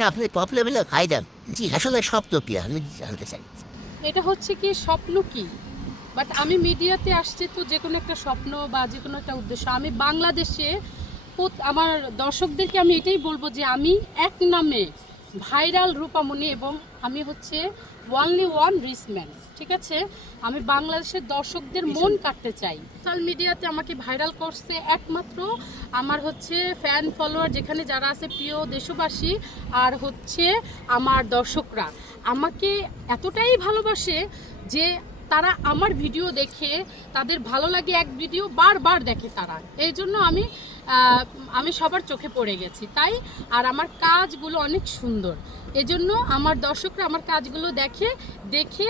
না, আপনি টপ লেভেলের খাই দেন। জি, আসলে স্বপ্ন কি আমি জানতে চাই। এটা হচ্ছে কি স্বপ্ন কি, বাট আমি মিডিয়াতে আসছি তো যে কোনো একটা স্বপ্ন বা যে কোনো একটা উদ্দেশ্য। আমি বাংলাদেশে আমার দর্শকদেরকে আমি এটাই বলবো যে আমি এক নামে ভাইরাল রূপামণি, এবং আমি হচ্ছে ওয়ানলি ওয়ান রিসম্যান। ঠিক আছে, আমি বাংলাদেশের দর্শকদের মন কাটতে চাই। সোশ্যাল মিডিয়াতে আমাকে ভাইরাল করছে একমাত্র আমার হচ্ছে ফ্যান ফলোয়ার, যেখানে যারা আছে প্রিয় দেশবাসী আর হচ্ছে আমার দর্শকরা আমাকে এতটাই ভালোবাসে যে তারা আমার ভিডিও দেখে তাদের ভালো লাগে, এক ভিডিও বারবার দেখে তারা। এই জন্য আমি সবার চোখে পড়ে গেছি তাই। আর আমার কাজগুলো অনেক সুন্দর, এজন্য আমার দর্শকরা আমার কাজগুলো দেখে দেখে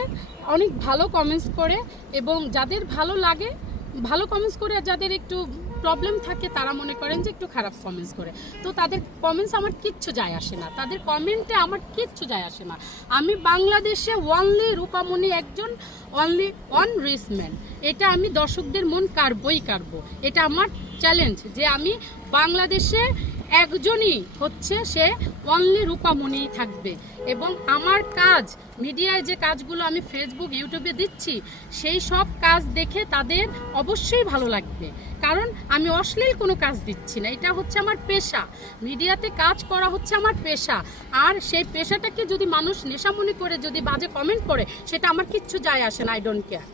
অনেক ভালো কমেন্টস করে, এবং যাদের ভালো লাগে ভালো কমেন্টস করে, আর যাদের একটু প্রবলেম থাকে তারা মনে করেন যে একটু খারাপ কমেন্টস করে। তো তাদের কমেন্টস আমার কিচ্ছু যায় আসে না, তাদের কমেন্টে আমার কিচ্ছু যায় আসে না। আমি বাংলাদেশে ওয়ানলি রূপামণি একজন, অনলি ওয়ান রিসম্যান। এটা আমি দর্শকদের মন কাড়বো, এটা আমার চ্যালেঞ্জ যে আমি বাংলাদেশে একজনই হচ্ছে, সে অনলি রূপামণি থাকবে। এবং আমার কাজ মিডিয়ায় যে কাজগুলো আমি ফেসবুক ইউটিউবে দিচ্ছি সেই সব কাজ দেখে তাদের অবশ্যই ভালো লাগবে, কারণ আমি অশ্লীল কোনো কাজ দিচ্ছি না। এটা হচ্ছে আমার পেশা, মিডিয়াতে কাজ করা হচ্ছে আমার পেশা। আর সেই পেশাটাকে যদি মানুষ নেশা মনে করে যদি বাজে কমেন্ট করে, সেটা আমার কিচ্ছু যায় আসে না, আই ডোন্ট কেয়ার।